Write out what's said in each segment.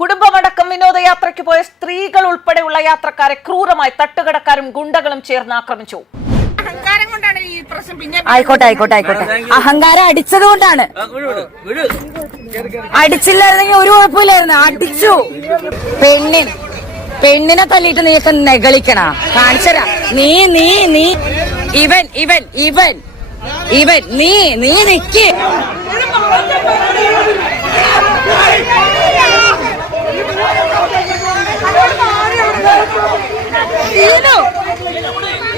കുടുംബമടക്കം വിനോദയാത്രയ്ക്ക് പോയ സ്ത്രീകൾ ഉൾപ്പെടെയുള്ള യാത്രക്കാരെ ക്രൂരമായി തട്ടുകടക്കാരും ഗുണ്ടകളും ചേർന്ന് ആക്രമിച്ചു. അഹങ്കാരം കൊണ്ടാണ് ഈ പ്രശ്നം പിന്നെ ആയിക്കോട്ടെ ആയിക്കോട്ടെ ആയിക്കോട്ടെ. അഹങ്കാരം അടിച്ചത് കൊണ്ടാണ്. അടിച്ചില്ലായിരുന്നെങ്കിൽ ഒരു കുഴപ്പമില്ലായിരുന്നു. അടിച്ചു. പെണ്ണിന് പെണ്ണിനെ തല്ലിയിട്ട് നീയൊക്കെ നെകളിക്കണ കാണിച്ചരാ. നീ നീ നീ. ഇവൻ ഇവൻ ഇവൻ. ഇവൻ നീ നീ നിക്ക് ഈനു,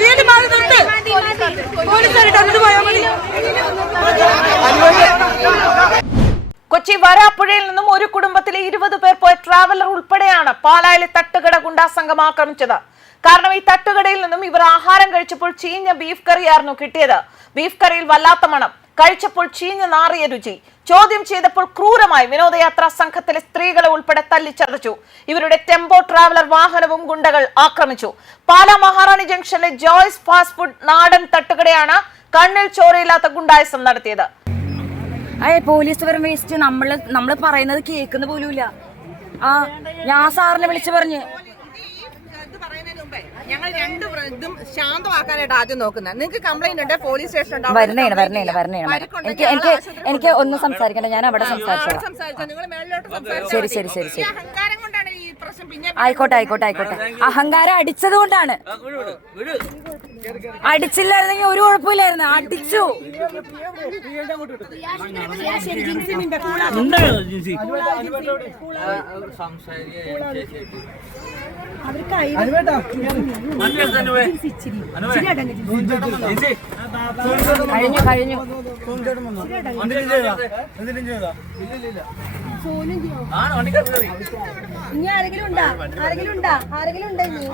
ഈനു മാറി നിർത്ത്. പോലീസുകാരിട്ട് അങ്ങോട്ട് പോയാൽ മതി കൊച്ചി വരാപ്പുഴയിൽ നിന്നും ഒരു കുടുംബത്തിലെ ഇരുപത് പേർ പോയ ട്രാവലർ ഉൾപ്പെടെയാണ് പാലായിലെ തട്ടുകട ഗുണ്ടാ സംഘം ആക്രമിച്ചത്. കാരണം ഈ തട്ടുകടയിൽ നിന്നും ഇവർ ആഹാരം കഴിച്ചപ്പോൾ ചീഞ്ഞ ബീഫ് കറിയായിരുന്നു കിട്ടിയത്. ബീഫ് കറിയിൽ വല്ലാത്ത മണം. കഴിച്ചപ്പോൾ ചീഞ്ഞ നാറിയ രുചി. ചോദ്യം ചെയ്തപ്പോൾ ക്രൂരമായി വിനോദയാത്രാ സംഘത്തിലെ സ്ത്രീകളെ ഉൾപ്പെടെ തല്ലിച്ചതച്ചു. ഇവരുടെ ടെമ്പോ ട്രാവലർ വാഹനവും ഗുണ്ടകൾ ആക്രമിച്ചു. പാലാ മഹാറാണി ജംഗ്ഷനിലെ ജോയ്സ് ഫാസ്റ്റ് ഫുഡ് നാടൻ തട്ടുകടയാണ് കണ്ണിൽ ചോരയില്ലാത്ത ഗുണ്ടായസം നടത്തിയത്. അയ്യ പോലീസ് വരും വേസ്റ്റ് നമ്മൾ നമ്മൾ പറയുന്നത് കേൾക്കുന്ന ഇല്ല ആ ഞാൻ സാറിനെ വിളിച്ചു പറഞ്ഞ്. ഞങ്ങൾ രണ്ട് ഇതും ശാന്തമാക്കാനായിട്ട് ആദ്യം നോക്കുന്നത്. നിങ്ങൾക്ക് കംപ്ലൈന്റ് ഉണ്ട്? പോലീസ് സ്റ്റേഷൻ ഉണ്ടാവും. വരണേണ് വരണേണ് വരണേണ്. എനിക്ക് എനിക്ക് എനിക്ക് ഒന്നും സംസാരിക്കണ്ട ഞാൻ അവിടെ സംസാരിച്ചോളാം. സംസാരിച്ചോ. നിങ്ങൾ മേളിലോട്ട് സംസാരിച്ചോ. ശരി ശരി ശരി ഈ ശരി അഹങ്കാരം കൊണ്ടാണ് ഈ പ്രശ്നം പിന്നെ ആയിക്കോട്ടെ ആയിക്കോട്ടെ ആയിക്കോട്ടെ. അഹങ്കാരം അടിച്ചത് കൊണ്ടാണ്. അടിച്ചില്ലായിരുന്നെങ്കിൽ ഒരു കുഴപ്പമില്ലായിരുന്നു. അടിച്ചു. ആരെങ്കിലും ആരെങ്കിലും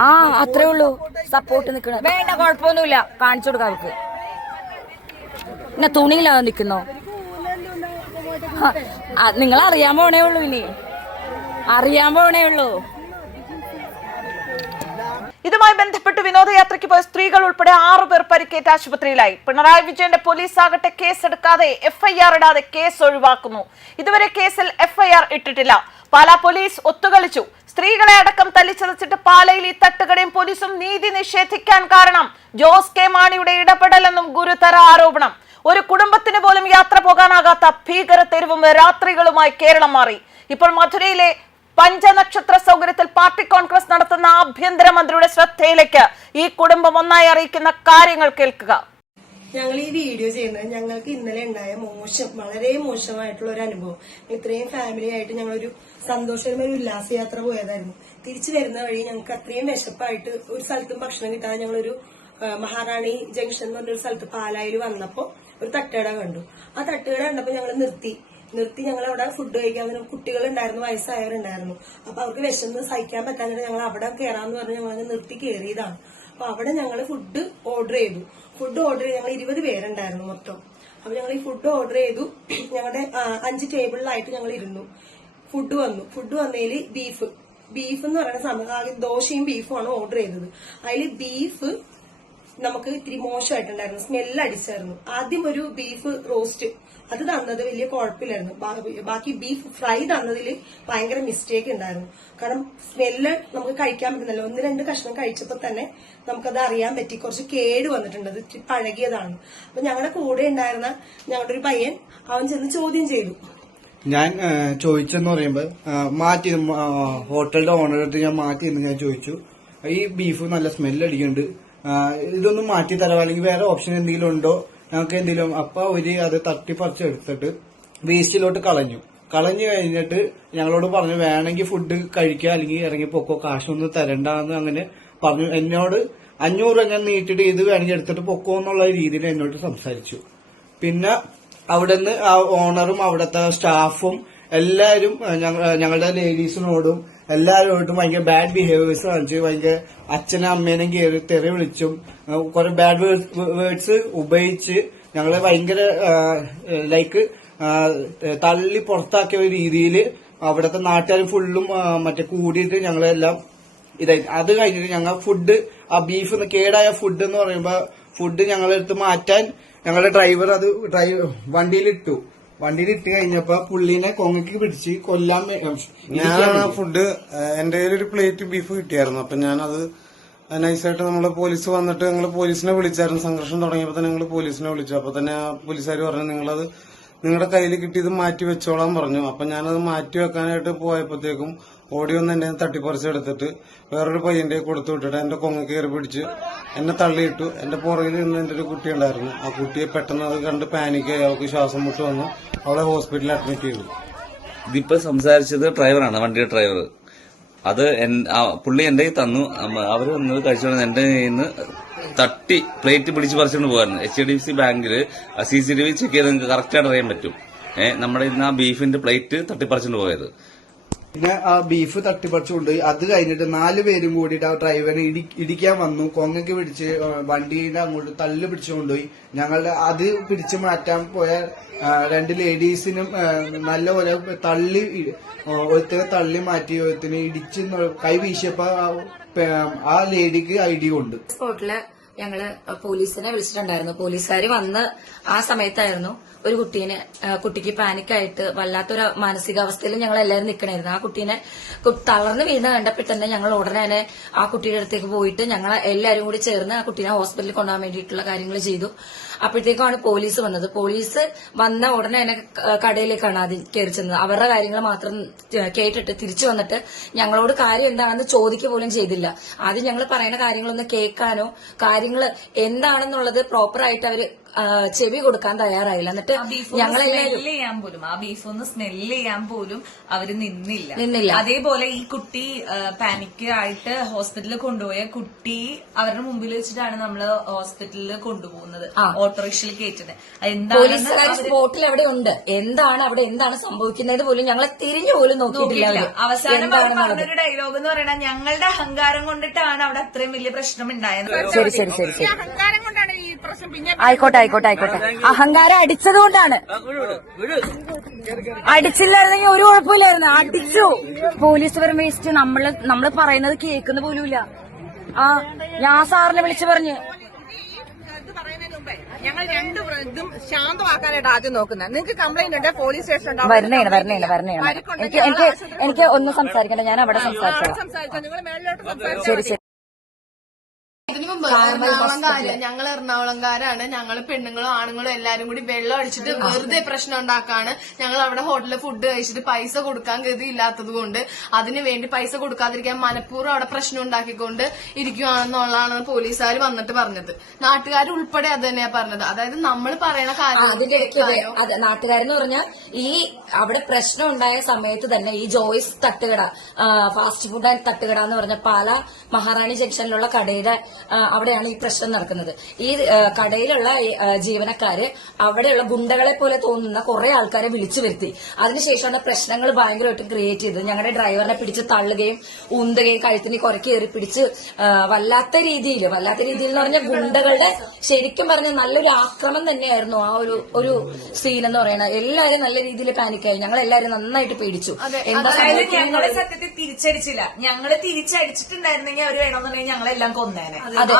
ആ അത്രേ ഉള്ളൂ. സപ്പോർട്ട് നിക്കണ. വേണ്ട കുഴപ്പമൊന്നുമില്ല. കാണിച്ചു കൊടുക്കാം അവർക്ക്. പിന്നെ തുണിയില്ലാതെ നിക്കുന്നോ നിങ്ങൾ അറിയാൻ പോണേ ഉള്ളൂ ഇനി. അറിയാൻ പോണേ ഉള്ളൂ. ഇതുമായി ബന്ധപ്പെട്ട് വിനോദയാത്രയ്ക്ക് പോയ സ്ത്രീകൾ ഉൾപ്പെടെ ആറു പേർ പരിക്കേറ്റ് ആശുപത്രിയിലായി. പിണറായി വിജയന്റെ പോലീസ് ആകട്ടെ കേസെടുക്കാതെ എഫ്ഐആർ ഇടാതെ കേസ് ഒഴിവാക്കുന്നു. ഇതുവരെ കേസിൽ എഫ്ഐആർ ഇട്ടിട്ടില്ല. പാലാ പോലീസ് ഒത്തുകളിച്ചു. സ്ത്രീകളെ അടക്കം തല്ലിച്ചതച്ചിട്ട് പാലയിൽ ഈ തട്ടുകടയും പോലീസും നീതി നിഷേധിക്കാൻ കാരണം ജോസ് കെ മാണിയുടെ ഇടപെടലെന്നും ഗുരുതര ആരോപണം. ഒരു കുടുംബത്തിന് പോലും യാത്ര പോകാനാകാത്ത ഭീകര തെരുവും രാത്രികളുമായി കേരളം മാറി. ഇപ്പോൾ മധുരയിലെ പഞ്ചനക്ഷത്ര സൗകര്യത്തിൽ പാർട്ടി കോൺഗ്രസ് നടത്തുന്ന ആഭ്യന്തരമന്ത്രിയുടെ ശ്രദ്ധയിലേക്ക് ഈ കുടുംബം ഒന്നായി അറിയിക്കുന്ന കാര്യങ്ങൾ കേൾക്കുക. ഞങ്ങൾ ഈ വീഡിയോ ചെയ്യുന്നത് ഞങ്ങൾക്ക് ഇന്നലെ ഉണ്ടായ മോശം വളരെ മോശമായിട്ടുള്ള ഒരു അനുഭവം. ഇത്രയും ഫാമിലി ആയിട്ട് ഞങ്ങളൊരു സന്തോഷകരമായ ഒരു ഉല്ലാസയാത്ര പോയതായിരുന്നു. തിരിച്ചു വരുന്ന വഴി ഞങ്ങൾക്ക് അത്രയും വിശപ്പായിട്ട് ഒരു സ്ഥലത്തും ഭക്ഷണം കിട്ടാതെ ഞങ്ങളൊരു മഹാറാണി ജംഗ്ഷൻ എന്ന് പറഞ്ഞൊരു സ്ഥലത്ത് പാലായിൽ വന്നപ്പോൾ ഒരു തട്ടുകട കണ്ടു. ആ തട്ടുകട കണ്ടപ്പോൾ ഞങ്ങൾ നിർത്തി. നിർത്തി ഞങ്ങൾ അവിടെ ഫുഡ് കഴിക്കാൻ കുട്ടികളുണ്ടായിരുന്നു വയസ്സായവരുണ്ടായിരുന്നു. അപ്പൊ അവർക്ക് വിശന്ന് സഹിക്കാൻ പറ്റാഞ്ഞിട്ട് ഞങ്ങൾ അവിടെ കയറാന്ന് പറഞ്ഞ് ഞങ്ങൾ നിർത്തി കയറിയതാണ് അപ്പൊ അവിടെ ഞങ്ങൾ ഫുഡ് ഓർഡർ ചെയ്തു. ഫുഡ് ഓർഡർ ചെയ്ത് ഞങ്ങൾ ഇരുപത് പേരുണ്ടായിരുന്നു മൊത്തം. അപ്പൊ ഞങ്ങൾ ഈ ഫുഡ് ഓർഡർ ചെയ്തു. ഞങ്ങളുടെ അഞ്ച് ടേബിളിലായിട്ട് ഞങ്ങൾ ഇരുന്നു. ഫുഡ് വന്നു. ഫുഡ് വന്നതിൽ ബീഫ് ബീഫ് എന്ന് പറയുന്ന സമയം ദോശയും ആണ് ഓർഡർ ചെയ്തത്. അതിൽ ബീഫ് നമുക്ക് ഇത്തിരി മോശമായിട്ടുണ്ടായിരുന്നു. സ്മെല്ല് അടിച്ചായിരുന്നു. ആദ്യം ഒരു ബീഫ് റോസ്റ്റ് അത് തന്നത് വലിയ കുഴപ്പമില്ലായിരുന്നു. ബാക്കി ബീഫ് ഫ്രൈ തന്നതിൽ ഭയങ്കര മിസ്റ്റേക്ക് ഉണ്ടായിരുന്നു. കാരണം സ്മെല്ല് നമുക്ക് കഴിക്കാൻ പറ്റുന്നില്ല. ഒന്ന് രണ്ട് കഷ്ണം കഴിച്ചപ്പോൾ തന്നെ നമുക്കത് അറിയാൻ പറ്റി. കുറച്ച് കേട് വന്നിട്ടുണ്ട്. അത് പഴകിയതാണ്. അപ്പൊ ഞങ്ങളുടെ കൂടെ ഉണ്ടായിരുന്ന ഞങ്ങളുടെ ഒരു പയ്യൻ അവൻ ചെന്ന് ചോദ്യം ചെയ്തു. ഞാൻ ചോദിച്ചെന്ന് പറയുമ്പോൾ മാറ്റി ഹോട്ടലിന്റെ ഓണറുടെ അടുത്ത് ഞാൻ മാറ്റി എന്ന് ഞാൻ ചോദിച്ചു ഈ ബീഫ് നല്ല സ്മെല്ല് അടിക്കുന്നുണ്ട്. ഇതൊന്നും മാറ്റി തരാം. അല്ലെങ്കിൽ വേറെ ഓപ്ഷൻ എന്തെങ്കിലും ഉണ്ടോ? ഞങ്ങൾക്ക് എന്തെങ്കിലും അപ്പൊ ഒരു അത് തട്ടിപ്പറിച്ച് എടുത്തിട്ട് വേസ്റ്റിലോട്ട് കളഞ്ഞു. കളഞ്ഞു കഴിഞ്ഞിട്ട് ഞങ്ങളോട് പറഞ്ഞു വേണമെങ്കിൽ ഫുഡ് കഴിക്കുക അല്ലെങ്കിൽ ഇറങ്ങി പൊക്കോ കാശൊന്നും തരണ്ടെന്ന് അങ്ങനെ പറഞ്ഞു. എന്നോട് അഞ്ഞൂറ് ഞാൻ നീട്ടിട്ട് ഇത് വേണമെങ്കിൽ എടുത്തിട്ട് പൊക്കോ എന്നുള്ള രീതിയിൽ എന്നോട് സംസാരിച്ചു. പിന്നെ അവിടുന്ന് ആ ഓണറും അവിടുത്തെ സ്റ്റാഫും എല്ലാവരും ഞങ്ങളുടെ ലേഡീസിനോടും എല്ലാവരോടും ഭയങ്കര ബാഡ് ബിഹേവിയേഴ്സ് കാണിച്ചു. ഭയങ്കര അച്ഛനും അമ്മേനെയും കയറി തെറി വിളിച്ചും കുറെ ബാഡ് വേർഡ്സ് ഉപയോഗിച്ച് ഞങ്ങളെ ഭയങ്കര ലൈക്ക് തള്ളി പുറത്താക്കിയ ഒരു രീതിയിൽ അവിടുത്തെ നാട്ടുകാർ ഫുള്ളും മറ്റേ കൂടിയിട്ട് ഞങ്ങളെല്ലാം ഇതായി. അത് കഴിഞ്ഞിട്ട് ഞങ്ങൾ ഫുഡ് ആ ബീഫ് കേടായ ഫുഡ് എന്ന് പറയുമ്പോൾ ഫുഡ് ഞങ്ങളെടുത്ത് മാറ്റാൻ ഞങ്ങളുടെ ഡ്രൈവർ അത് ഡ്രൈവ് വണ്ടിയിലിട്ടു. വണ്ടിയിൽ ഇട്ട് കഴിഞ്ഞപ്പോ പുള്ളിനെ കൊങ്ങക്ക് പിടിച്ച് കൊല്ലാൻ ഞാനാണ് ആ ഫുഡ് എന്റെ ഒരു പ്ലേറ്റ് ബീഫ് കിട്ടിയായിരുന്നു. അപ്പൊ ഞാനത് നൈസായിട്ട് നമ്മൾ പോലീസ് വന്നിട്ട് ഞങ്ങൾ പോലീസിനെ വിളിച്ചായിരുന്നു. സംഘർഷം തുടങ്ങിയപ്പോ തന്നെ ഞങ്ങൾ പോലീസിനെ വിളിച്ചു. അപ്പൊ തന്നെ ആ പോലീസുകാർ പറഞ്ഞു നിങ്ങളത് നിങ്ങളുടെ കയ്യിൽ കിട്ടിയത് മാറ്റി വെച്ചോളാൻ പറഞ്ഞു. അപ്പൊ ഞാനത് മാറ്റി വെക്കാനായിട്ട് പോയപ്പോഴത്തേക്കും ഓടി വന്ന് എന്നെ തട്ടിപ്പറിച്ചെടുത്തിട്ട് വേറൊരു പയ്യന്റെ കൊടുത്തു വിട്ടിട്ട് എന്റെ കൊങ്ങ കയറി പിടിച്ച് എന്നെ തള്ളിയിട്ടു. എന്റെ പുറകിൽ നിന്ന് എന്റെ ഒരു കുട്ടി ഉണ്ടായിരുന്നു. ആ കുട്ടിയെ പെട്ടെന്ന് അത് കണ്ട് പാനിക്കായി അവൾക്ക് ശ്വാസം മുട്ട് വന്നു. അവളെ ഹോസ്പിറ്റലിൽ അഡ്മിറ്റ് ചെയ്തു. ഇതിപ്പോ സംസാരിച്ചത് ഡ്രൈവറാണ് വണ്ടിയുടെ ഡ്രൈവർ അത് പുള്ളി എന്റെ തന്നു. അവർ വന്നത് കഴിച്ചോണ്ട് എന്റെ കയ്യിൽ നിന്ന് തട്ടി പ്ലേറ്റ് പിടിച്ച് പറിച്ചുകൊണ്ട് പോകായിരുന്നു എച്ച് ഡി സി ബാങ്കിൽ C C T V check ചെയ്ത് നിങ്ങൾക്ക് കറക്റ്റായിട്ട് അറിയാൻ പറ്റും. ഏഹ് നമ്മുടെ ഇന്ന് ആ ബീഫിന്റെ പ്ലേറ്റ് തട്ടിപ്പറിച്ചുകൊണ്ട് പോയത്. പിന്നെ ആ ബീഫ് തട്ടിപ്പറിച്ചുകൊണ്ട് അത് കഴിഞ്ഞിട്ട് നാല് പേരും കൂടിയിട്ട് ആ ഡ്രൈവറിനെ ഇടി ഇടിക്കാൻ വന്നു. കൊങ്ങക്ക് പിടിച്ച് ആ, അങ്ങോട്ട് തള്ളു പിടിച്ചു കൊണ്ടുപോയി. ഞങ്ങളുടെ അത് പിടിച്ചു മാറ്റാൻ പോയ രണ്ട് ലേഡീസിനും നല്ല നല്ലപോലെ തള്ളി ഒരുത്തിനെ തള്ളി മാറ്റി ഒരുത്തിനെ ഇടിച്ച് കൈ വീശിയപ്പോ ആ ലേഡിക്ക് ഐ ഡി കൊണ്ട്. ഞങ്ങൾ പോലീസിനെ വിളിച്ചിട്ടുണ്ടായിരുന്നു. പോലീസുകാർ വന്ന് ആ സമയത്തായിരുന്നു ഒരു കുട്ടീനെ കുട്ടിക്ക് പാനിക്കായിട്ട് വല്ലാത്തൊരു മാനസികാവസ്ഥയിൽ ഞങ്ങൾ എല്ലാവരും നിൽക്കണായിരുന്നു ആ കുട്ടീനെ തളർന്നു വീഴുന്ന കണ്ടപ്പോൾ തന്നെ ഞങ്ങൾ ഉടനെ തന്നെ ആ കുട്ടിയുടെ അടുത്തേക്ക് പോയിട്ട് ഞങ്ങൾ എല്ലാവരും കൂടി ചേർന്ന് ആ കുട്ടീനെ ഹോസ്പിറ്റലിൽ കൊണ്ടുപോകാൻ വേണ്ടിയിട്ടുള്ള കാര്യങ്ങൾ ചെയ്തു. അപ്പോഴത്തേക്കാണ് പോലീസ് വന്നത്. പോലീസ് വന്ന ഉടനെ എന്നെ കടയിലേക്കാണ് ആദ്യം കയറി ചെന്നത്. അവരുടെ കാര്യങ്ങൾ മാത്രം കേട്ടിട്ട് തിരിച്ചു വന്നിട്ട് ഞങ്ങളോട് കാര്യം എന്താണെന്ന് ചോദിക്കുക പോലും ചെയ്തില്ല. ആദ്യം ഞങ്ങൾ പറയുന്ന കാര്യങ്ങളൊന്ന് കേൾക്കാനോ കാര്യങ്ങൾ എന്താണെന്നുള്ളത് പ്രോപ്പറായിട്ട് അവർ ആ, ചെവി കൊടുക്കാൻ തയ്യാറായില്ല. എന്നിട്ട് ഞങ്ങളെല്ലാവരും സ്മെല്ല് ചെയ്യാൻ പോലും ആ ബീഫ് ഒന്ന് സ്മെല്ല് ചെയ്യാൻ പോലും അവർ നിന്നില്ല. നിന്നില്ല. അതേപോലെ ഈ കുട്ടി പാനിക് ആയിട്ട് ഹോസ്പിറ്റലിൽ കൊണ്ടുപോയ കുട്ടി അവരുടെ മുമ്പിൽ വെച്ചിട്ടാണ് നമ്മൾ ഹോസ്പിറ്റലിൽ കൊണ്ടുപോകുന്നത്. ഓട്ടോറിക്ഷയിൽ കയറ്റുന്നത്. പോലീസുകാർ സ്പോട്ടിൽ അവിടെ ഉണ്ട്. എന്താണ് അവിടെ എന്താണ് സംഭവിക്കുന്നത് പോലും ഞങ്ങളെ തിരിഞ്ഞു പോലും നോക്കിയിട്ടില്ല അവസാനം അവർ പറഞ്ഞൊരു ഡയലോഗ് എന്ന് പറയുന്നത് ഞങ്ങളുടെ അഹങ്കാരം കൊണ്ടിട്ടാണ് അവിടെ അത്രയും വലിയ പ്രശ്നം ഉണ്ടായത്. ശരി ശരി ശരി ശരി. അഹങ്കാരം കൊണ്ടാണ് ഈ പ്രശ്നം. പിന്നെ ആയിക്കോട്ടെ ആയിക്കോട്ടെ ആയിക്കോട്ടെ. അഹങ്കാരം അടിച്ചത് കൊണ്ടാണ് അടിച്ചില്ലായിരുന്നെങ്കിൽ ഒരു കുഴപ്പമില്ലായിരുന്നു. അടിച്ചു. പോലീസ് വേസ്റ്റ് നമ്മൾ നമ്മൾ പറയുന്നത് കേൾക്കുന്ന പോലുമില്ല. ആ ഞാൻ സാറിനെ വിളിച്ചു പറഞ്ഞു. ഞങ്ങൾ രണ്ട് ഇതും ശാന്തമാക്കാനായിട്ട് ആദ്യം നോക്കുന്നത് നിങ്ങൾക്ക് കംപ്ലൈന്റ് ഉണ്ട് പോലീസ് സ്റ്റേഷൻ വരണേണ് വരണേണ് വരണേണ്. എനിക്ക് എനിക്ക് എനിക്ക് ഒന്ന് സംസാരിക്കണ്ട. ഞാൻ അവിടെ സംസാരിച്ചോളാം. ശരി ശരി. എറണാകുളംകാര് ഞങ്ങൾ എറണാകുളംകാരാണ്. ഞങ്ങൾ പെണ്ണുങ്ങളും ആണുങ്ങളും എല്ലാരും കൂടി വെള്ളം അടിച്ചിട്ട് വെറുതെ പ്രശ്നം ഉണ്ടാക്കാണ്. ഞങ്ങൾ അവിടെ ഹോട്ടലിൽ ഫുഡ് കഴിച്ചിട്ട് പൈസ കൊടുക്കാൻ ഗതി ഇല്ലാത്തത് കൊണ്ട് അതിനു വേണ്ടി പൈസ കൊടുക്കാതിരിക്കാൻ മനഃപൂർവം അവിടെ പ്രശ്നം ഉണ്ടാക്കിക്കൊണ്ട് ഇരിക്കുകയാണെന്നുള്ളതാണ് പോലീസുകാർ വന്നിട്ട് പറഞ്ഞത്. നാട്ടുകാർ ഉൾപ്പെടെ അത് തന്നെയാ പറഞ്ഞത്. അതായത് നമ്മൾ പറയുന്ന കാര്യം അതെ നാട്ടുകാരെന്ന് പറഞ്ഞാൽ ഈ അവിടെ പ്രശ്നം ഉണ്ടായ സമയത്ത് തന്നെ ഈ ജോയ്സ് തട്ടുകട ഫാസ്റ്റ് ഫുഡ് ആൻഡ് തട്ടുകട എന്ന് പറഞ്ഞ പാല മഹാറാണി ജംഗ്ഷനിലുള്ള കടയുടെ അവിടെയാണ് ഈ പ്രശ്നം നടക്കുന്നത്. ഈ കടയിലുള്ള ജീവനക്കാര് അവിടെയുള്ള ഗുണ്ടകളെ പോലെ തോന്നുന്ന കുറെ ആൾക്കാരെ വിളിച്ചു വരുത്തി. അതിനുശേഷമാണ് പ്രശ്നങ്ങൾ ഭയങ്കരമായിട്ട് ക്രിയേറ്റ് ചെയ്തത്. ഞങ്ങളുടെ ഡ്രൈവറിനെ പിടിച്ച് തള്ളുകയും ഉന്തുകയും കഴുത്തിന് കുറയ്ക്ക് കയറി പിടിച്ച് വല്ലാത്ത രീതിയിൽ വല്ലാത്ത രീതിയിൽ എന്ന് പറഞ്ഞാൽ ഗുണ്ടകളുടെ ശരിക്കും പറഞ്ഞ നല്ലൊരു ആക്രമം തന്നെയായിരുന്നു ആ ഒരു ഒരു സീൻ എന്ന് പറയുന്നത് എല്ലാവരും നല്ല രീതിയിൽ പാനിക്കായി ഞങ്ങൾ എല്ലാവരും നന്നായിട്ട് പേടിച്ചു. എന്താ ഞങ്ങൾ സത്യത്തിൽ തിരിച്ചടിച്ചില്ല. ഞങ്ങൾ തിരിച്ചടിച്ചിട്ടുണ്ടായിരുന്നെങ്കിൽ അവർ വേണമെന്നുണ്ടെങ്കിൽ ഞങ്ങളെല്ലാം കൊന്നേനെ. അതെ,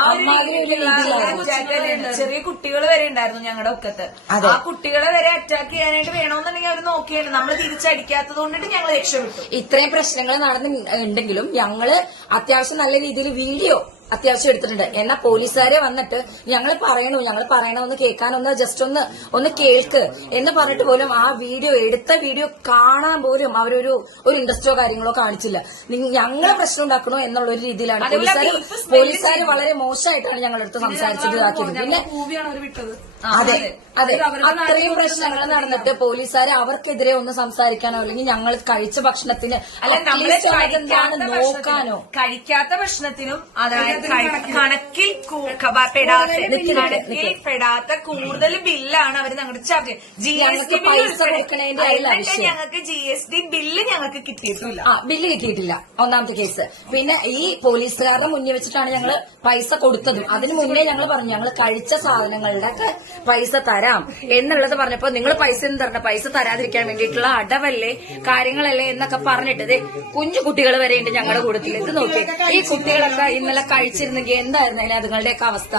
ചെറിയ കുട്ടികൾ വരെ ഉണ്ടായിരുന്നു ഞങ്ങളുടെ ഒക്കത്ത്. ആ കുട്ടികളെ വരെ അറ്റാക്ക് ചെയ്യാനായിട്ട് വേണമെന്നുണ്ടെങ്കിൽ അവർ നോക്കിയാണ് നമ്മൾ തിരിച്ചടിക്കാത്തത് കൊണ്ടിട്ട് ഞങ്ങൾ രക്ഷപ്പെട്ടു. ഇത്രയും പ്രശ്നങ്ങൾ നടന്നുണ്ടെങ്കിലും ഞങ്ങൾ അത്യാവശ്യം നല്ല രീതിയിൽ വീഡിയോ അത്യാവശ്യം എടുത്തിട്ടുണ്ട്. എന്നാ പോലീസുകാരെ വന്നിട്ട് ഞങ്ങൾ പറയണു ഞങ്ങൾ പറയണമെന്ന് കേൾക്കാനൊന്ന് ജസ്റ്റ് ഒന്ന് ഒന്ന് കേൾക്ക് എന്ന് പറഞ്ഞിട്ട് പോലും ആ വീഡിയോ എടുത്ത വീഡിയോ കാണാൻ പോലും അവരൊരു ഒരു ഇൻട്രസ്റ്റോ കാര്യങ്ങളോ കാണിച്ചില്ല. ഞങ്ങൾ പ്രശ്നം ഉണ്ടാക്കണോ എന്നുള്ള ഒരു രീതിയിലാണ് പോലീസുകാർ പോലീസുകാർ വളരെ മോശമായിട്ടാണ് ഞങ്ങളുടെ അടുത്ത് സംസാരിച്ചത് ആക്കിയത് പിന്നെ അതെ. അതെ. അത്രയും പ്രശ്നങ്ങൾ നടന്നിട്ട് പോലീസുകാർ അവർക്കെതിരെ ഒന്ന് സംസാരിക്കാനോ അല്ലെങ്കിൽ ഞങ്ങൾ കഴിച്ച ഭക്ഷണത്തിന് അല്ല നോക്കാനോ? കഴിക്കാത്ത ഭക്ഷണത്തിനും അതായത് കണക്കിൽ പെടാത്ത കണക്കിൽ പെടാത്ത കൂടുതൽ ബില്ലാണ് അവർ ഞങ്ങളുടെ ചാർജ് ജി എസ് ടി പൈസ കൊടുക്കണേന്റെ. ഞങ്ങൾക്ക് ജി എസ് ടി ബില്ല് ഞങ്ങൾക്ക് കിട്ടിയിട്ടില്ല. ആ ബില്ല് കിട്ടിയിട്ടില്ല. ഒന്നാമത്തെ കേസ്. പിന്നെ ഈ പോലീസുകാരുടെ മുന്നിൽ വെച്ചിട്ടാണ് ഞങ്ങൾ പൈസ കൊടുത്തതും. അതിന് മുന്നേ ഞങ്ങൾ പറഞ്ഞു ഞങ്ങൾ കഴിച്ച സാധനങ്ങളുടെ പൈസ തരാം. എന്നുള്ളത് പറഞ്ഞപ്പോ നിങ്ങൾ പൈസ ഒന്നും തരണ്ട പൈസ തരാതിരിക്കാൻ വേണ്ടിയിട്ടുള്ള അടവല്ലേ കാര്യങ്ങളല്ലേ എന്നൊക്കെ പറഞ്ഞിട്ട് ദേ കുഞ്ഞു കുട്ടികൾ വരെ ഉണ്ട് ഞങ്ങളുടെ കൂട്ടത്തിൽ ഇത് നോക്കി ഈ കുട്ടികളൊക്കെ ഇന്നലെ കഴിച്ചിരുന്നെങ്കിൽ എന്തായിരുന്നു അതിന് നിങ്ങളുടെയൊക്കെ അവസ്ഥ?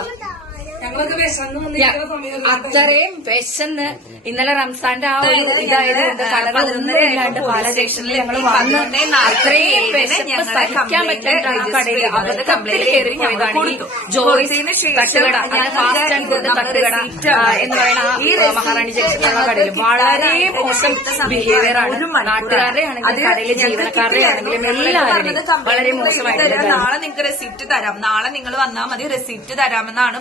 അത്രയും വിശന്ന്. ഇന്നലെ റംസാന്റെ ആ ഒരു ഇതായത് കടകളൊന്നും ഇല്ലാണ്ട് പല സ്റ്റേഷനിൽ ഞങ്ങൾ വന്ന് അത്രയും വിശപ്പ് സഹിക്കാൻ പറ്റാത്ത ആ കടയിൽ അബദ്ധത്തിൽ കയറി പോയതാണ് ഈ ജോയ്സ് തട്ടുകട ഫാസ്റ്റ് ആൻഡ് ഫുഡ് തട്ടുകട എന്ന് പറയുന്ന ഈ മഹാറാണി ജംഗ്ഷനുള്ള കടയിൽ വളരെ മോശം ബിഹേവിയർ ആണ്. നാട്ടുകാരുടെ ആണെങ്കിലും കടയിലെ ജീവനക്കാരുടെ ആണെങ്കിലും എല്ലാവരുടെയും വളരെ മോശമായിട്ട് നാളെ നിങ്ങൾക്ക് റെസിപ്റ്റ് തരാം. നാളെ നിങ്ങൾ വന്നാൽ മതി. റെസിപ്റ്റ് തരാമെന്നാണ്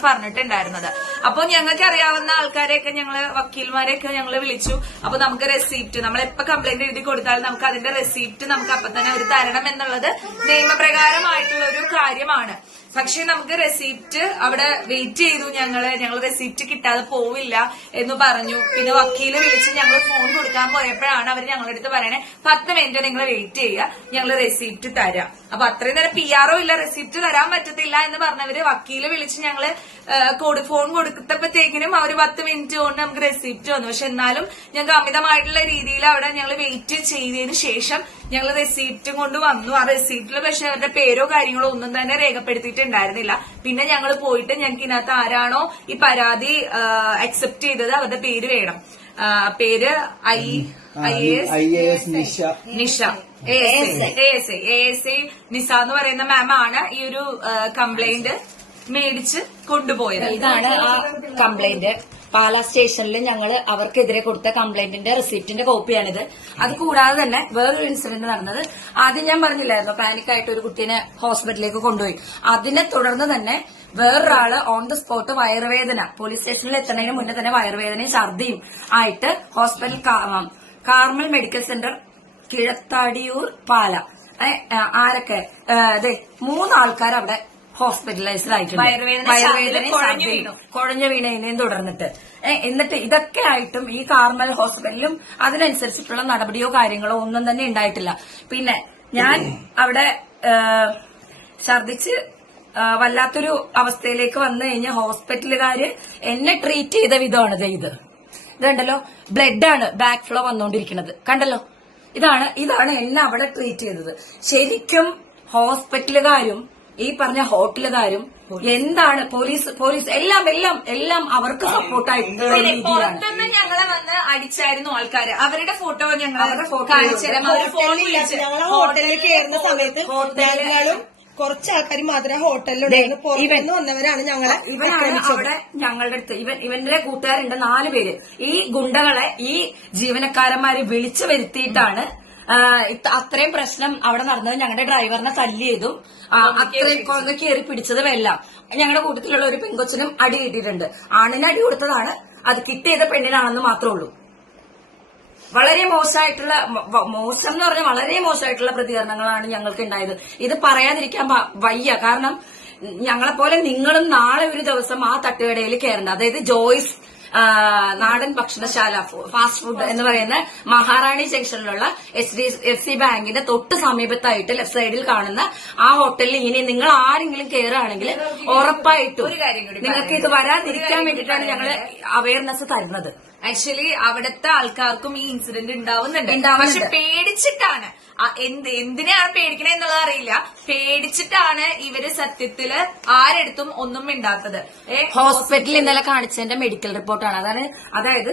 പറഞ്ഞിട്ടുണ്ടായിരുന്നത് അപ്പൊ ഞങ്ങൾക്ക് അറിയാവുന്ന ആൾക്കാരെയൊക്കെ ഞങ്ങൾ വക്കീൽമാരെയൊക്കെ ഞങ്ങൾ വിളിച്ചു. അപ്പൊ നമുക്ക് റെസീപ്റ്റ് നമ്മൾ എപ്പോ കംപ്ലൈന്റ് എഴുതി കൊടുത്താലും നമുക്ക് അതിന്റെ റെസീപ്റ്റ് നമുക്ക് അപ്പൊ തന്നെ അവർ തരണം എന്നുള്ളത് നിയമപ്രകാരമായിട്ടുള്ള ഒരു കാര്യമാണ്. പക്ഷെ നമുക്ക് റെസിപ്റ്റ് അവിടെ വെയിറ്റ് ചെയ്തു. ഞങ്ങൾ ഞങ്ങൾ റെസിപ്റ്റ് കിട്ടാതെ പോവില്ല എന്ന് പറഞ്ഞു. പിന്നെ വക്കീൽ വിളിച്ച് ഞങ്ങൾ ഫോൺ കൊടുക്കാൻ പോയപ്പോഴാണ് അവർ ഞങ്ങളുടെ അടുത്ത് പറയണേ പത്ത് മിനിറ്റ് നിങ്ങൾ വെയിറ്റ് ചെയ്യുക. ഞങ്ങൾ റെസിപ്റ്റ് തരാം. അപ്പൊ അത്രയും നേരം പി ആർഒ ഇല്ല റെസിപ്റ്റ് തരാൻ പറ്റത്തില്ല എന്ന് പറഞ്ഞവര് വക്കീൽ വിളിച്ച് ഞങ്ങൾ ഫോൺ കൊടുത്തപ്പോഴത്തേക്കിനും അവർ പത്ത് മിനിറ്റ് കൊണ്ട് നമുക്ക് റെസിപ്റ്റ് വന്നു പക്ഷെ എന്നാലും ഞങ്ങൾക്ക് അമിതമായിട്ടുള്ള രീതിയിൽ അവിടെ ഞങ്ങൾ വെയിറ്റ് ചെയ്തതിന് ശേഷം ഞങ്ങൾ റെസിപ്റ്റും കൊണ്ട് വന്നു. ആ റെസിപ്റ്റിൽ പക്ഷെ അവരുടെ പേരോ കാര്യങ്ങളോ ഒന്നും തന്നെ രേഖപ്പെടുത്തിയിട്ടുണ്ടായിരുന്നില്ല പിന്നെ ഞങ്ങൾ പോയിട്ട് ഞങ്ങൾക്ക് ഇതിനകത്ത് ആരാണോ ഈ പരാതി അക്സെപ്റ്റ് ചെയ്തത് അവരുടെ പേര് വേണം. പേര് I I S I A S Nisha. Nisha. A S A S A S I Nisa എന്ന് പറയുന്ന മാം ആണ് ഈ ഒരു കംപ്ലൈന്റ് മേടിച്ച് കൊണ്ടുപോയത്. ഇതാണ് ആ കംപ്ലൈന്റ് പാലാ സ്റ്റേഷനിൽ ഞങ്ങൾ അവർക്കെതിരെ കൊടുത്ത കംപ്ലൈന്റിന്റെ റിസീപ്റ്റിന്റെ കോപ്പിയാണിത് അത് കൂടാതെ തന്നെ വേറൊരു ഇൻസിഡന്റ് നടന്നത്. ആദ്യം ഞാൻ പറഞ്ഞില്ലായിരുന്നു പാനിക്കായിട്ട് ഒരു കുട്ടീനെ ഹോസ്പിറ്റലിലേക്ക് കൊണ്ടുപോയി. അതിനെ തുടർന്ന് തന്നെ വേറൊരാൾ ഓൺ ദ സ്പോട്ട് വയറുവേദന. പോലീസ് സ്റ്റേഷനിൽ എത്തുന്നതിന് മുന്നേ തന്നെ വയറുവേദനയും ഛർദിയും ആയിട്ട് hospital Carmel medical centre Kizhathadiyoor Pala. ആരൊക്കെ? അതെ മൂന്നാൾക്കാർ അവിടെ ഹോസ്പിറ്റലൈസ്ഡ് ആയിട്ടുണ്ട്. വയറുവേദന, കുഴഞ്ഞു വീണു. കുഴഞ്ഞു വീണതിനെയും തുടർന്നിട്ട്. ഏ, എന്നിട്ട് ഇതൊക്കെ ആയിട്ടും ഈ കാർമൽ ഹോസ്പിറ്റലിലും അതിനനുസരിച്ചിട്ടുള്ള നടപടിയോ കാര്യങ്ങളോ ഒന്നും തന്നെ ഉണ്ടായിട്ടില്ല. പിന്നെ ഞാൻ അവിടെ ഏ, ഛർദിച്ച് ആ, വല്ലാത്തൊരു അവസ്ഥയിലേക്ക് വന്നു കഴിഞ്ഞ ഹോസ്പിറ്റലുകാര് എന്നെ ട്രീറ്റ് ചെയ്ത വിധമാണ് ചെയ്ത് ഇത് ഇതുണ്ടല്ലോ ബ്ലഡ് ആണ് ബാക്ക് ഫ്ലോ വന്നുകൊണ്ടിരിക്കുന്നത് കണ്ടല്ലോ? ഇതാണ് ഇതാണ് എന്നെ അവിടെ ട്രീറ്റ് ചെയ്തത്. ശരിക്കും ഹോസ്പിറ്റലുകാരും ഈ പറഞ്ഞ ഹോട്ടലുകാരും എന്താണ് പോലീസ് പോലീസ് എല്ലാം എല്ലാം എല്ലാം അവർക്ക് സപ്പോർട്ടായി പുറത്തുനിന്ന് ഞങ്ങളെ വന്ന് അടിച്ചായിരുന്നു ആൾക്കാര്. അവരുടെ ഫോട്ടോ ഞങ്ങൾ അവരുടെ ഫോട്ടോ കാണിച്ചു തരാം. അവർ ഫോൺ ഹോട്ടലിൽ വിളിച്ച് ഞങ്ങൾ ഹോട്ടലിൽ കയറുന്ന സമയത്ത് ഹോട്ടലുകളും ഞങ്ങളും കുറച്ച് ആൾക്കാർ മാത്രമേ ഹോട്ടലിലുണ്ടായിരുന്നു പുറത്തുനിന്ന് വന്നവരാണ് ഞങ്ങളെ ഇവനാണ് ആക്രമിച്ചത്. അവിടെ ഞങ്ങളുടെ അടുത്ത്. ഇവൻ ഇവന്റെ കൂട്ടുകാരുണ്ട് നാല് പേര്. ഈ ഗുണ്ടകളെ ഈ ജീവനക്കാരന്മാര് വിളിച്ചു വരുത്തിയിട്ടാണ് അത്രയും പ്രശ്നം അവിടെ നടന്നത് ഞങ്ങളുടെ ഡ്രൈവറിനെ തല്ലി ചെയ്തു. അത്രയും കൊന്ന് കയറി പിടിച്ചതും എല്ലാം. ഞങ്ങളുടെ കൂട്ടത്തിലുള്ള ഒരു പെങ്കൊച്ചിനും അടി കിട്ടിയിട്ടുണ്ട്. ആണിന് അടി കൊടുത്തതാണ്. അത് കിട്ടിയത് പെണ്ണിനാണെന്ന് മാത്രമേ ഉള്ളൂ. വളരെ മോശമായിട്ടുള്ള മോശം എന്ന് പറഞ്ഞാൽ വളരെ മോശമായിട്ടുള്ള പ്രതികരണങ്ങളാണ് ഞങ്ങൾക്ക് ഉണ്ടായത് ഇത് പറയാതിരിക്കാൻ വയ്യ. കാരണം ഞങ്ങളെപ്പോലെ നിങ്ങളും നാളെ ഒരു ദിവസം ആ തട്ടുകടയിൽ കയറേണ്ട അതായത് ജോയ്സ് നാടൻ ഭക്ഷണശാല ഫാസ്റ്റ് ഫുഡ് എന്ന് പറയുന്ന മഹാറാണി ജംഗ്ഷനിലുള്ള എച്ച് ഡി എഫ് സി ബാങ്കിന്റെ തൊട്ട് സമീപത്തായിട്ട് ലെഫ്റ്റ് സൈഡിൽ കാണുന്ന ആ ഹോട്ടലിൽ ഇനി നിങ്ങൾ ആരെങ്കിലും കയറുകയാണെങ്കിൽ ഉറപ്പായിട്ടും നിങ്ങൾക്ക് ഇത് വരാതിരിക്കാൻ വേണ്ടിയിട്ടാണ് ഞങ്ങൾ അവയർനെസ് തരുന്നത്. ആക്ച്വലി അവിടുത്തെ ആൾക്കാർക്കും ഈ ഇൻസിഡന്റ് ഉണ്ടാവുന്നുണ്ട്. പക്ഷെ പേടിച്ചിട്ടാണ്. എന്ത് എന്തിനാണ് പേടിക്കണേ എന്നുള്ളത് അറിയില്ല. പേടിച്ചിട്ടാണ് ഇവർ സത്യത്തിൽ ആരെടുത്തും ഒന്നും മിണ്ടാത്തത്. ഹോസ്പിറ്റലിൽ ഇന്നലെ കാണിച്ചതിന്റെ മെഡിക്കൽ റിപ്പോർട്ടാണ് അതാണ് അതായത്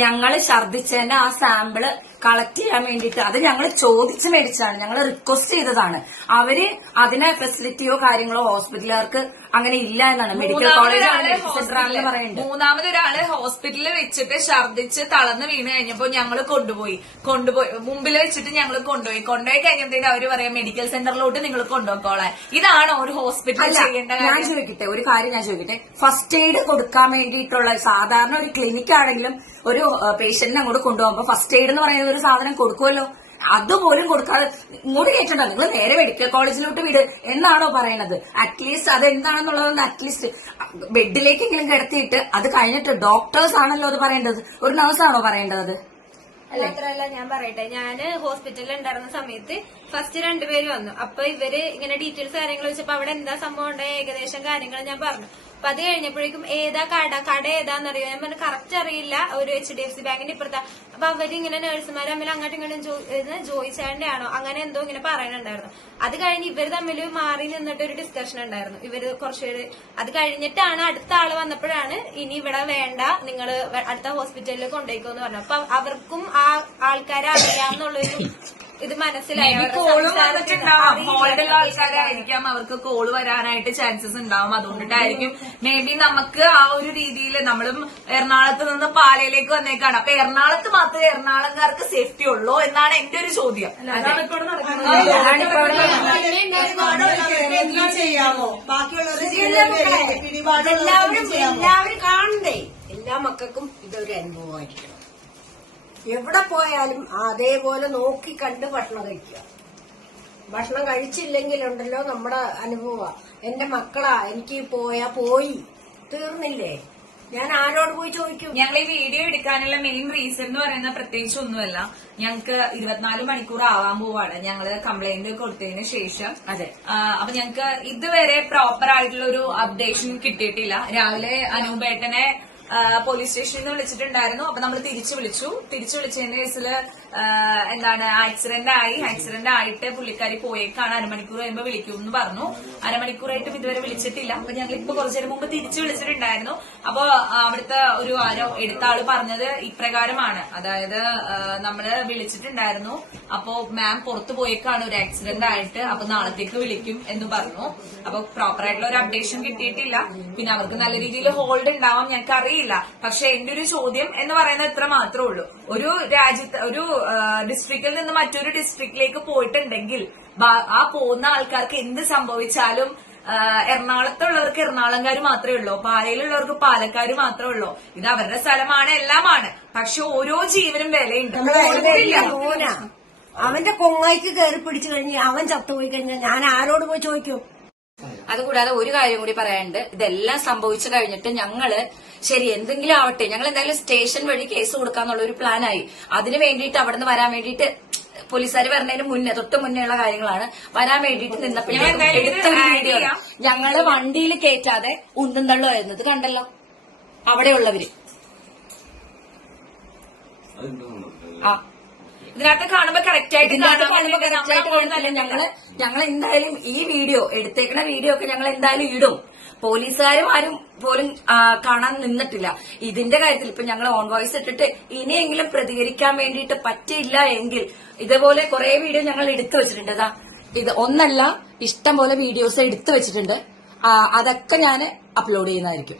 ഞങ്ങൾ ഛർദിച്ചതിന്റെ ആ സാമ്പിൾ കളക്ട് ചെയ്യാൻ വേണ്ടിയിട്ട് അത് ഞങ്ങൾ ചോദിച്ച് മേടിച്ചാണ് ഞങ്ങൾ റിക്വസ്റ്റ് ചെയ്തതാണ്. അവർ അതിനെ ഫെസിലിറ്റിയോ കാര്യങ്ങളോ ഹോസ്പിറ്റലുകാർക്ക് അങ്ങനെ ഇല്ല എന്നാണ്. മെഡിക്കൽ കോളേജ് പറയുന്നത്. മൂന്നാമത് ഒരാൾ ഹോസ്പിറ്റലിൽ വെച്ചിട്ട് ഛർദിച്ച് തളർന്ന് വീണ് കഴിഞ്ഞപ്പോ ഞങ്ങൾ കൊണ്ടുപോയി. കൊണ്ടുപോയി. മുമ്പിൽ വെച്ചിട്ട് ഞങ്ങൾ കൊണ്ടുപോയി. കൊണ്ടുപോയി കഴിഞ്ഞപ്പോഴത്തേക്ക് അവർ പറയാം മെഡിക്കൽ സെന്ററിലോട്ട് നിങ്ങൾ കൊണ്ടുപോയിക്കോളാൻ ഇതാണ് ഒരു ഹോസ്പിറ്റൽ ചെയ്യേണ്ട ഞാൻ ചോദിക്കട്ടെ? ഒരു കാര്യം ഞാൻ ചോദിക്കട്ടെ? ഫസ്റ്റ് എയ്ഡ് കൊടുക്കാൻ വേണ്ടിയിട്ടുള്ള സാധാരണ ഒരു ക്ലിനിക് ആണെങ്കിലും ഒരു പേഷ്യന്റിനെ അങ്ങോട്ട് കൊണ്ടുപോകുമ്പോ ഫസ്റ്റ് എയ്ഡ് എന്ന് പറയുന്ന ഒരു സാധനം കൊടുക്കുമല്ലോ അതുപോലും കൊടുക്കാതെ ഇങ്ങോട്ട് കേട്ടണ്ട നിങ്ങൾ നേരെ മെഡിക്കൽ കോളേജിലോട്ട് വിട്. എന്നാണോ പറയണത്? അറ്റ്ലീസ്റ്റ് അത് എന്താണെന്നുള്ളത് അറ്റ്ലീസ്റ്റ് ബെഡിലേക്കെങ്കിലും കിടത്തിയിട്ട് അത് കഴിഞ്ഞിട്ട് ഡോക്ടേഴ്സ് ആണല്ലോ അത് പറയേണ്ടത്. ഒരു നഴ്സാണോ പറയേണ്ടത്? മാത്രല്ല ഞാൻ പറയട്ടെ. ഞാൻ ഹോസ്പിറ്റലിൽ ഉണ്ടായിരുന്ന സമയത്ത് ഫസ്റ്റ് രണ്ടുപേര് വന്നു. അപ്പൊ ഇവർ ഇങ്ങനെ ഡീറ്റെയിൽസ് കാര്യങ്ങൾ വെച്ചപ്പോ അവിടെ എന്താ സംഭവം ഉണ്ടായ? ഏകദേശം കാര്യങ്ങൾ ഞാൻ പറഞ്ഞു. അപ്പൊ അത് കഴിഞ്ഞപ്പോഴേക്കും ഏതാ കട? കട ഏതാന്ന് അറിയോ ഞാൻ പറഞ്ഞു കറക്റ്റ് അറിയില്ല. ഒരു എച്ച് ഡി എഫ് സി ബാങ്കിന്റെ ഇപ്പുറത്താ. അപ്പൊ അവരിങ്ങനെ നേഴ്സുമാർ തമ്മിൽ അങ്ങോട്ടും ഇങ്ങോട്ടും ജോയിച്ചാന്റെ ആണോ അങ്ങനെ എന്തോ ഇങ്ങനെ പറയണുണ്ടായിരുന്നു. അത് കഴിഞ്ഞ് ഇവർ തമ്മിൽ മാറി നിന്നിട്ട് ഒരു ഡിസ്കഷൻ ഉണ്ടായിരുന്നു. ഇവർ കുറച്ചുപേര് അത് കഴിഞ്ഞിട്ടാണ് അടുത്ത ആൾ വന്നപ്പോഴാണ് ഇനി ഇവിടെ വേണ്ട നിങ്ങൾ അടുത്ത ഹോസ്പിറ്റലിൽ കൊണ്ടുപോയിക്കോന്ന് പറഞ്ഞു അപ്പൊ അവർക്കും ആ ആൾക്കാരെ അറിയാമെന്നുള്ളൊരു ഇത് മനസ്സിലായി. അവരുടെ കോൾ സംസാരത്തിൽ വന്നിട്ടുണ്ടാവാം. അറിയില്ല. ഹോൾഡുള്ള ആൾക്കാരായിരിക്കാം അവർക്ക് കോൾ വരാനായിട്ട് ചാൻസസ് ഉണ്ടാവും. അതുകൊണ്ടിട്ടായിരിക്കും. മേ ബി നമുക്ക് ആ ഒരു രീതിയിൽ നമ്മളും എറണാകുളത്ത് നിന്ന് പാലയിലേക്ക് വന്നേക്കാണ്. അപ്പൊ എറണാകുളത്ത് മാത്രമേ എറണാകുളംകാർക്ക് സേഫ്റ്റി ഉള്ളൂ എന്നാണ് എന്റെ ഒരു ചോദ്യം. അതാണ് ഇപ്പോൾ ചെയ്യാമോ? ബാക്കിയുള്ളവർ എല്ലാവരും എല്ലാവരും കാണണ്ടേ? എല്ലാ മക്കൾക്കും ഇതൊരു അനുഭവമായിരിക്കണം. എവിടെ പോയാലും അതേപോലെ നോക്കി കണ്ട് ഭക്ഷണം കഴിക്കുക. ഭക്ഷണം കഴിച്ചില്ലെങ്കിലുണ്ടല്ലോ നമ്മുടെ അനുഭവ. എന്റെ മക്കളാ എനിക്ക് പോയാ പോയി. തീർന്നില്ലേ? ഞാൻ ആരോട് പോയി ചോദിക്കും? ഞങ്ങൾ ഈ വീഡിയോ എടുക്കാനുള്ള മെയിൻ റീസൺ എന്ന് പറയുന്ന പ്രത്യേകിച്ച് ഒന്നുമല്ല. ഞങ്ങൾക്ക് ഇരുപത്തിനാല് മണിക്കൂർ ആവാൻ പോവാണ്. ഞങ്ങൾ കംപ്ലൈന്റ് കൊടുത്തതിന് ശേഷം. അതെ. അപ്പൊ ഞങ്ങൾക്ക് ഇതുവരെ പ്രോപ്പർ ആയിട്ടുള്ള ഒരു അപ്ഡേഷൻ കിട്ടിയിട്ടില്ല. രാവിലെ അനൂപേട്ടനെ പോലീസ് സ്റ്റേഷനിൽ നിന്ന് വിളിച്ചിട്ടുണ്ടായിരുന്നു. അപ്പൊ നമ്മൾ തിരിച്ചു വിളിച്ചു. തിരിച്ചു വിളിച്ചതിന്റെ കേസിൽ എന്താണ് ആക്സിഡന്റ് ആയി. ആക്സിഡന്റ് ആയിട്ട് പുള്ളിക്കാരി പോയേക്കാണ്. അരമണിക്കൂർ കഴിയുമ്പോൾ വിളിക്കൂ എന്ന് പറഞ്ഞു. അരമണിക്കൂറായിട്ടും ഇതുവരെ വിളിച്ചിട്ടില്ല. അപ്പൊ ഞങ്ങൾ ഇപ്പൊ കുറച്ചു നേരം മുമ്പ് തിരിച്ചു വിളിച്ചിട്ടുണ്ടായിരുന്നു. അപ്പൊ അവിടുത്തെ ഒരു ആരോ എടുത്ത ആൾ പറഞ്ഞത് ഇപ്രകാരമാണ്. അതായത് നമ്മൾ വിളിച്ചിട്ടുണ്ടായിരുന്നു. അപ്പോ മാം പുറത്തു പോയേക്കാണ് ഒരു ആക്സിഡന്റ് ആയിട്ട്. അപ്പൊ നാളത്തേക്ക് വിളിക്കും എന്ന് പറഞ്ഞു. അപ്പൊ പ്രോപ്പർ ആയിട്ടുള്ള ഒരു അപ്ഡേഷൻ കിട്ടിയിട്ടില്ല. പിന്നെ അവർക്ക് നല്ല രീതിയിൽ ഹോൾഡ് ഉണ്ടാവാം. ഞങ്ങൾക്ക് അറിയില്ല പക്ഷെ എന്റെ ഒരു ചോദ്യം എന്ന് പറയുന്നത് ഇത്ര മാത്രമേ ഉള്ളൂ. ഒരു രാജ്യത്ത് ഒരു ഡിസ്ട്രിക്റ്റിൽ നിന്ന് മറ്റൊരു ഡിസ്ട്രിക്റ്റിലേക്ക് പോയിട്ടുണ്ടെങ്കിൽ ആ പോകുന്ന ആൾക്കാർക്ക് എന്ത് സംഭവിച്ചാലും എറണാകുളത്തുള്ളവർക്ക് എറണാകുളംകാർ മാത്രമേ ഉള്ളൂ. പാലയിലുള്ളവർക്ക് പാലക്കാർ മാത്രമേ ഉള്ളൂ. ഇത് അവരുടെ സ്ഥലമാണ് എല്ലാമാണ്. പക്ഷെ ഓരോ ജീവനും വിലയുണ്ട്. അവന്റെ കൊങ്ങായിക്ക് കയറി പിടിച്ചു കഴിഞ്ഞ് അവൻ ചത്തുപോയി കഴിഞ്ഞാൽ ഞാൻ ആരോട് പോയി ചോദിക്കും? അതുകൂടാതെ ഒരു കാര്യം കൂടി പറയാനുണ്ട്. ഇതെല്ലാം സംഭവിച്ചു കഴിഞ്ഞിട്ട് ഞങ്ങൾ ശരി എന്തെങ്കിലും ആവട്ടെ. ഞങ്ങൾ എന്തായാലും സ്റ്റേഷൻ വഴി കേസ് കൊടുക്കാന്നുള്ള ഒരു പ്ലാനായി. അതിന് വേണ്ടിയിട്ട് അവിടെ നിന്ന് വരാൻ വേണ്ടിയിട്ട് പോലീസുകാർ വരുന്നതിന് മുന്നേ തൊട്ട് മുന്നേ ഉള്ള കാര്യങ്ങളാണ്. വരാൻ വേണ്ടിയിട്ട് നിന്നപ്പോഴേക്കും ഞാൻ എടുത്ത ഒരു വീഡിയോ. ഞങ്ങൾ വണ്ടിയിൽ കയറ്റാതെ ഉന്തും തള്ളുമായിരുന്നു ഇത് കണ്ടല്ലോ. അവിടെയുള്ളവര്. ആ. ഇതിനകത്ത് കാണുമ്പോ കറക്റ്റ് ആയിട്ട് ഞങ്ങൾ ഞങ്ങൾ എന്തായാലും ഈ വീഡിയോ എടുത്തേക്കുന്ന വീഡിയോ ഒക്കെ ഞങ്ങൾ എന്തായാലും ഇടും. പോലീസുകാരും ആരും പോലും കാണാൻ നിന്നിട്ടില്ല. ഇതിന്റെ കാര്യത്തിൽ ഇപ്പൊ ഞങ്ങൾ ഓൺ വോയിസ് ഇട്ടിട്ട് ഇനിയെങ്കിലും പ്രതികരിക്കാൻ വേണ്ടിയിട്ട് പറ്റിയില്ല എങ്കിൽ ഇതേപോലെ കുറെ വീഡിയോ ഞങ്ങൾ എടുത്തു വെച്ചിട്ടുണ്ട്. അതാ ഇത് ഒന്നല്ല ഇഷ്ടം പോലെ വീഡിയോസ് എടുത്തു വെച്ചിട്ടുണ്ട്. അതൊക്കെ ഞാൻ അപ്ലോഡ് ചെയ്യുന്നതായിരിക്കും.